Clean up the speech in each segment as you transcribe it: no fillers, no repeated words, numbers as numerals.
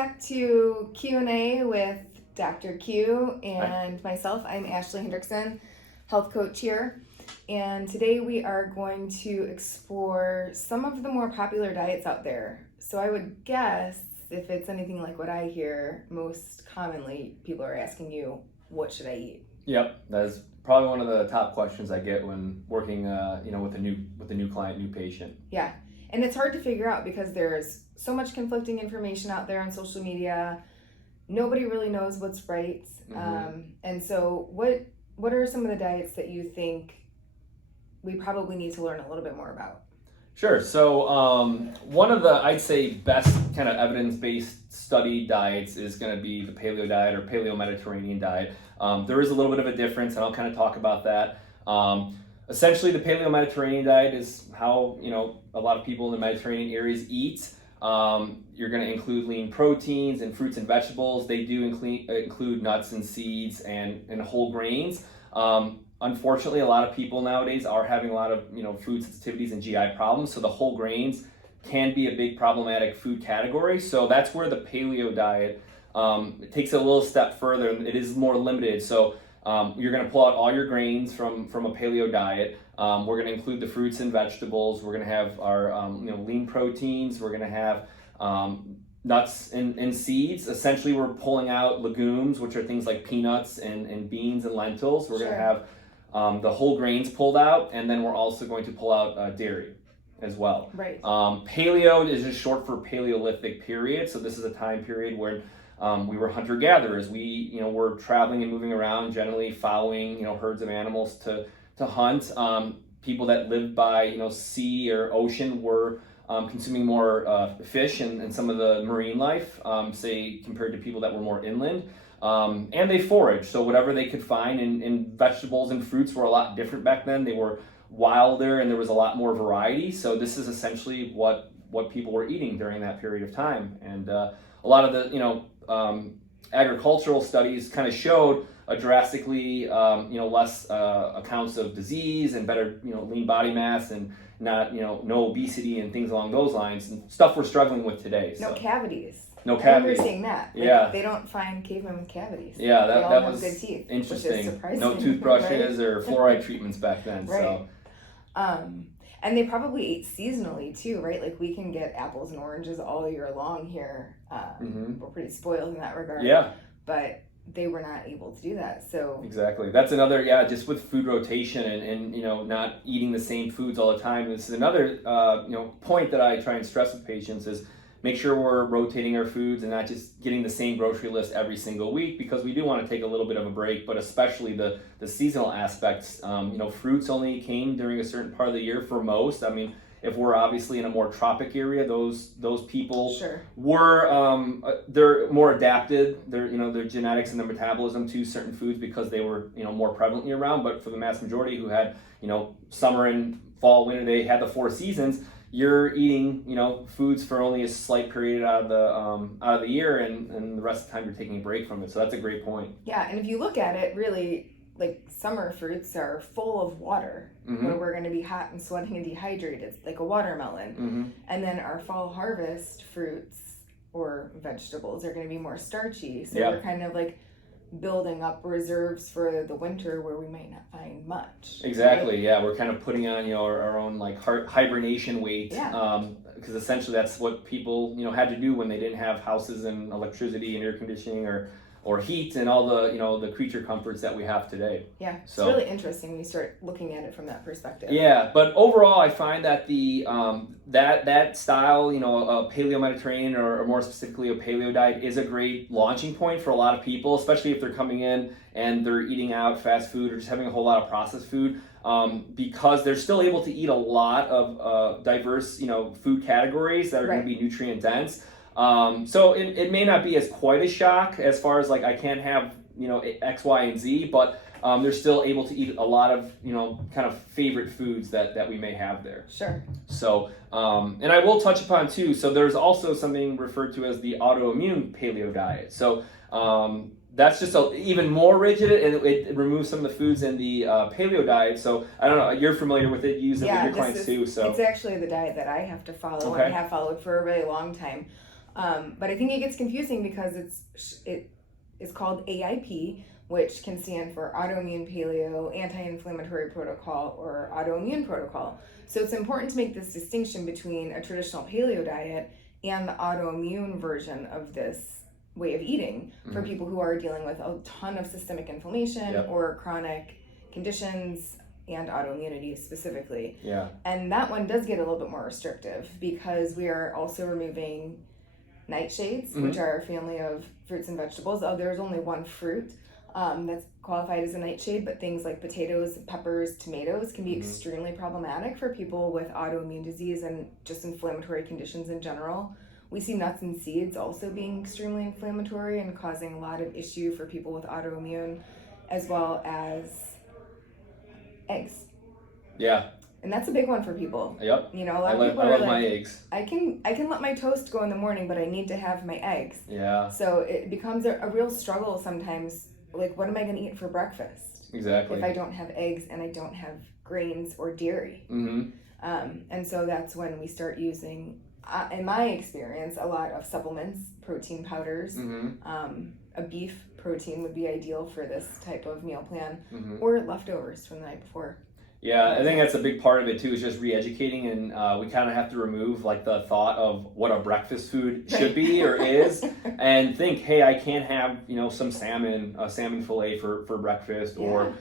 back to Q&A with Dr. Q and Hi. myself. I'm Ashley Hendrickson, health coach here. And today we are going to explore some of the more popular diets out there. So I would guess if it's anything like what I hear, most commonly people are asking you, what should I eat? Yep, that's probably one of the top questions I get when working, with a new client, new patient. Yeah, and it's hard to figure out because there's so much conflicting information out there on social media. Nobody really knows what's right. Mm-hmm. And so what are some of the diets that you think we probably need to learn a little bit more about? Sure. So one of the, I'd say, best kind of evidence-based study diets is going to be the paleo diet or paleo Mediterranean diet. There is a little bit of a difference, and I'll kind of talk about that. Essentially, the paleo Mediterranean diet is how a lot of people in the Mediterranean areas eat. You're going to include lean proteins and fruits and vegetables. They do include nuts and seeds and whole grains. Unfortunately, a lot of people nowadays are having a lot of food sensitivities and GI problems. So the whole grains can be a big problematic food category. So that's where the paleo diet it takes it a little step further. It is more limited. So you're going to pull out all your grains from a paleo diet. We're going to include the fruits and vegetables. We're going to have our lean proteins. We're going to have nuts and seeds. Essentially, we're pulling out legumes, which are things like peanuts and beans and lentils. We're going to have the whole grains pulled out, and then we're also going to pull out dairy as well. Right. Paleo is just short for Paleolithic period. So this is a time period where we were hunter-gatherers. We were traveling and moving around, generally following herds of animals to hunt. People that lived by sea or ocean were consuming more fish and some of the marine life, say compared to people that were more inland. And they foraged, so whatever they could find, and vegetables and fruits were a lot different back then. They were wilder and there was a lot more variety. So this is essentially what people were eating during that period of time. And a lot of the agricultural studies kind of showed a drastically less accounts of disease and better lean body mass and not no obesity and things along those lines, and stuff we're struggling with today. No cavities. No I cavities. remember seeing that. Yeah. They don't find cavemen with cavities. Yeah, they all that have was good teeth, interesting. which is surprising. No toothbrushes right? or fluoride treatments back then. Right. So. And they probably ate seasonally too, right? Like we can get apples and oranges all year long here. We're pretty spoiled in that regard. Yeah. But they were not able to do that. So exactly. That's another, just with food rotation and not eating the same foods all the time. This is another point that I try and stress with patients is make sure we're rotating our foods and not just getting the same grocery list every single week, because we do want to take a little bit of a break, but especially the seasonal aspects. Fruits only came during a certain part of the year for most. I mean, if we're obviously in a more tropic area, those people were they're more adapted. Their genetics and their metabolism to certain foods because they were more prevalently around. But for the mass majority who had summer and fall, winter, they had the 4 seasons. You're eating foods for only a slight period out of the year, and the rest of the time you're taking a break from it. So that's a great point. Yeah, and if you look at it, really, like summer fruits are full of water, where we're going to be hot and sweating and dehydrated, like a watermelon. And then our fall harvest fruits or vegetables are going to be more starchy. So we're kind of like building up reserves for the winter where we might not find much. Exactly. Right? Yeah, we're kind of putting on our own like hibernation weight. Yeah. Because essentially that's what people had to do when they didn't have houses and electricity and air conditioning or heat and all the the creature comforts that we have today. Yeah, so it's really interesting when you start looking at it from that perspective. Yeah, but overall I find that the that style, a paleo Mediterranean or more specifically a paleo diet is a great launching point for a lot of people, especially if they're coming in and they're eating out fast food or just having a whole lot of processed food, because they're still able to eat a lot of diverse food categories that are going to be nutrient dense. So it may not be as quite a shock as far as like I can't have X, Y, and Z, but they're still able to eat a lot of kind of favorite foods that we may have there. Sure. So and I will touch upon too. So there's also something referred to as the autoimmune paleo diet. So that's just even more rigid, and it removes some of the foods in the paleo diet. So I don't know, you're familiar with it, you use it with your clients too. So it's actually the diet that I have to follow and I have followed for a really long time. But I think it gets confusing because it is called AIP, which can stand for autoimmune paleo, anti-inflammatory protocol, or autoimmune protocol. So it's important to make this distinction between a traditional paleo diet and the autoimmune version of this way of eating for people who are dealing with a ton of systemic inflammation or chronic conditions and autoimmunity specifically. Yeah. And that one does get a little bit more restrictive because we are also removing nightshades, which are a family of fruits and vegetables. There's only one fruit that's qualified as a nightshade, but things like potatoes, peppers, tomatoes can be extremely problematic for people with autoimmune disease and just inflammatory conditions in general. We see nuts and seeds also being extremely inflammatory and causing a lot of issue for people with autoimmune, as well as eggs. Yeah. And that's a big one for people. Yep. You know, a lot of people I are love like, my eggs. I can let my toast go in the morning, but I need to have my eggs. Yeah. So it becomes a real struggle sometimes. Like, what am I going to eat for breakfast? Exactly. If I don't have eggs and I don't have grains or dairy. And so that's when we start using, in my experience, a lot of supplements, protein powders. A beef protein would be ideal for this type of meal plan, or leftovers from the night before. Yeah, I think that's a big part of it too, is just re-educating, and we kind of have to remove like the thought of what a breakfast food should be or is, and think, hey, I can have, you know, some salmon, a salmon fillet for breakfast, or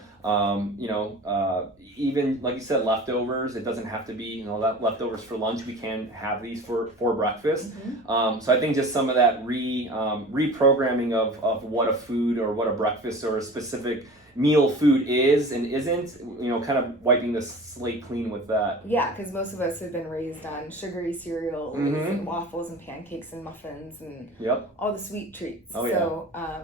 even like you said, leftovers. It doesn't have to be, you know, leftovers for lunch. We can have these for breakfast. So I think just some of that reprogramming of what a food or what a breakfast or a specific meal food is and isn't, you know, kind of wiping the slate clean with that. Yeah, because most of us have been raised on sugary cereals and waffles and pancakes and muffins and all the sweet treats. Salmon's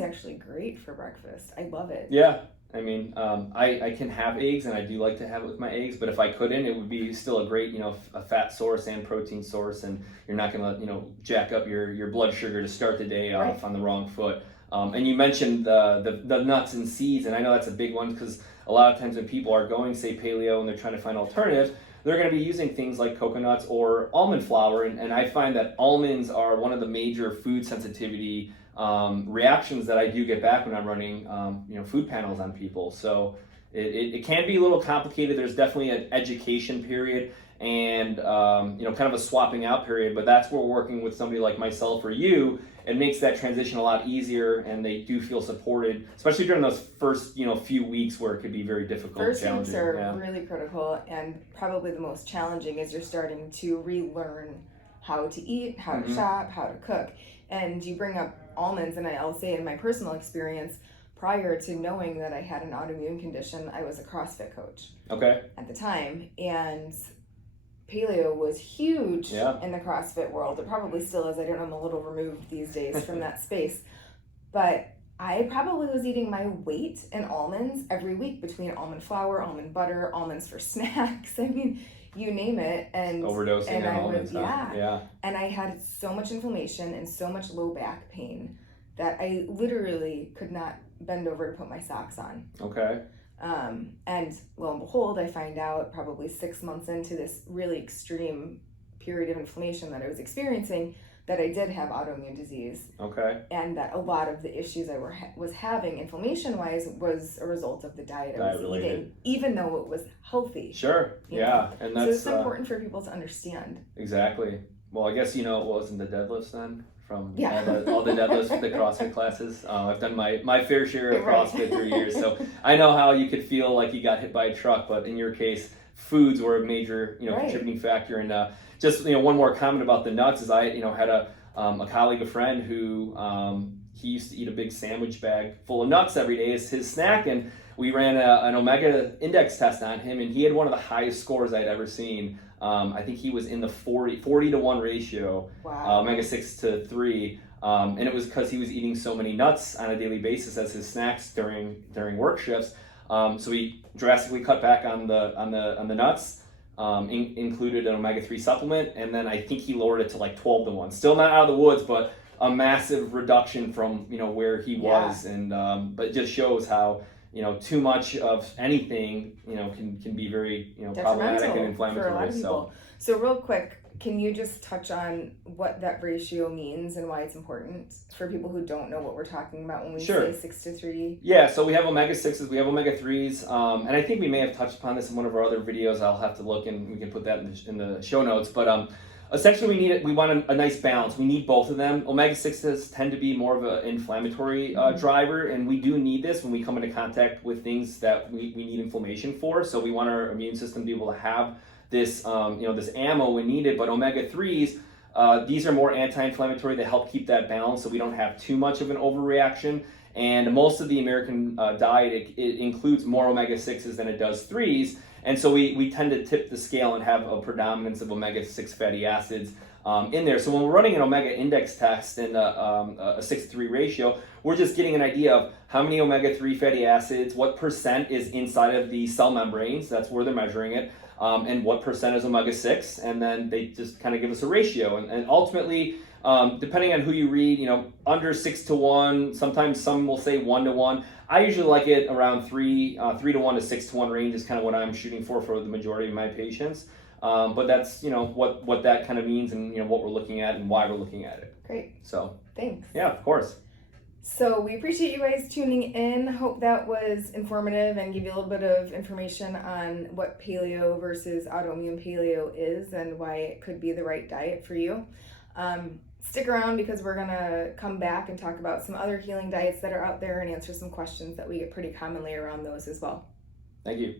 actually great for breakfast. I love it. Yeah. I mean, I can have eggs, and I do like to have it with my eggs, but if I couldn't, it would be still a great, you know, a fat source and protein source, and you're not going to, you know, jack up your blood sugar to start the day off on the wrong foot. And you mentioned the nuts and seeds, and I know that's a big one because a lot of times when people are going, say, paleo, and they're trying to find alternatives, they're going to be using things like coconuts or almond flour, and I find that almonds are one of the major food sensitivity reactions that I do get back when I'm running, you know, food panels on people. So it can be a little complicated. There's definitely an education period and, you know, kind of a swapping out period, but that's where we're working with somebody like myself or you. It makes that transition a lot easier, and they do feel supported, especially during those first, you know, few weeks where it could be very difficult. First weeks are really critical, and probably the most challenging is you're starting to relearn how to eat, how to shop, how to cook. And you bring up almonds, and I'll say in my personal experience, prior to knowing that I had an autoimmune condition, I was a CrossFit coach at the time, and paleo was huge in the CrossFit world. It probably still is. I don't know, I'm a little removed these days from that space. But I probably was eating my weight in almonds every week, between almond flour, almond butter, almonds for snacks. I mean, you name it. And overdosing on almonds. And I had so much inflammation and so much low back pain that I literally could not bend over to put my socks on. And lo and behold, I find out probably 6 months into this really extreme period of inflammation that I was experiencing that I did have autoimmune disease. And that a lot of the issues I was having inflammation-wise was a result of the diet I was eating, even though it was healthy. And that's, so it's important for people to understand. Exactly. Well, I guess, you know, it wasn't the deadlifts then? From all the deadlifts, the CrossFit classes. I've done my fair share of CrossFit through years, so I know how you could feel like you got hit by a truck, but in your case, foods were a major, you know, contributing factor. And just, you know, one more comment about the nuts is I, you know, had a colleague, a friend who he used to eat a big sandwich bag full of nuts every day as his snack, and we ran an omega index test on him, and he had one of the highest scores I'd ever seen. I think he was in the 40 to 1 ratio, omega-6 to 3, and it was because he was eating so many nuts on a daily basis as his snacks during work shifts. So he drastically cut back on the nuts, included an omega-3 supplement, and then I think he lowered it to like 12 to 1. Still not out of the woods, but a massive reduction from, you know, where he was, and but it just shows how, too much of anything, can be very, problematic and inflammatory. For a lot of people. So real quick, can you just touch on what that ratio means and why it's important for people who don't know what we're talking about when we say 6-3? Yeah, so we have omega-6s, we have omega-3s, and I think we may have touched upon this in one of our other videos. I'll have to look and we can put that in the show notes. But essentially we want a nice balance. We need both of them. Omega-6s tend to be more of an inflammatory driver, and we do need this when we come into contact with things that we need inflammation for. So we want our immune system to be able to have this, this ammo when needed. But omega-3s, these are more anti-inflammatory. They help keep that balance so we don't have too much of an overreaction. And most of the American diet, it includes more omega-6s than it does 3s. And so we tend to tip the scale and have a predominance of omega-6 fatty acids in there. So when we're running an omega index test and a 6-3 ratio, we're just getting an idea of how many omega-3 fatty acids, what percent is inside of the cell membranes, that's where they're measuring it, and what percent is omega-6, and then they just kind of give us a ratio. And ultimately, depending on who you read, under 6-1, sometimes some will say 1-1. I usually like it around 3-1 to 6-1 range is kind of what I'm shooting for the majority of my patients. But that's, what that kind of means and, what we're looking at and why we're looking at it. Great. So. Thanks. Yeah, of course. So we appreciate you guys tuning in. Hope that was informative and give you a little bit of information on what paleo versus autoimmune paleo is and why it could be the right diet for you. Stick around because we're going to come back and talk about some other healing diets that are out there and answer some questions that we get pretty commonly around those as well. Thank you.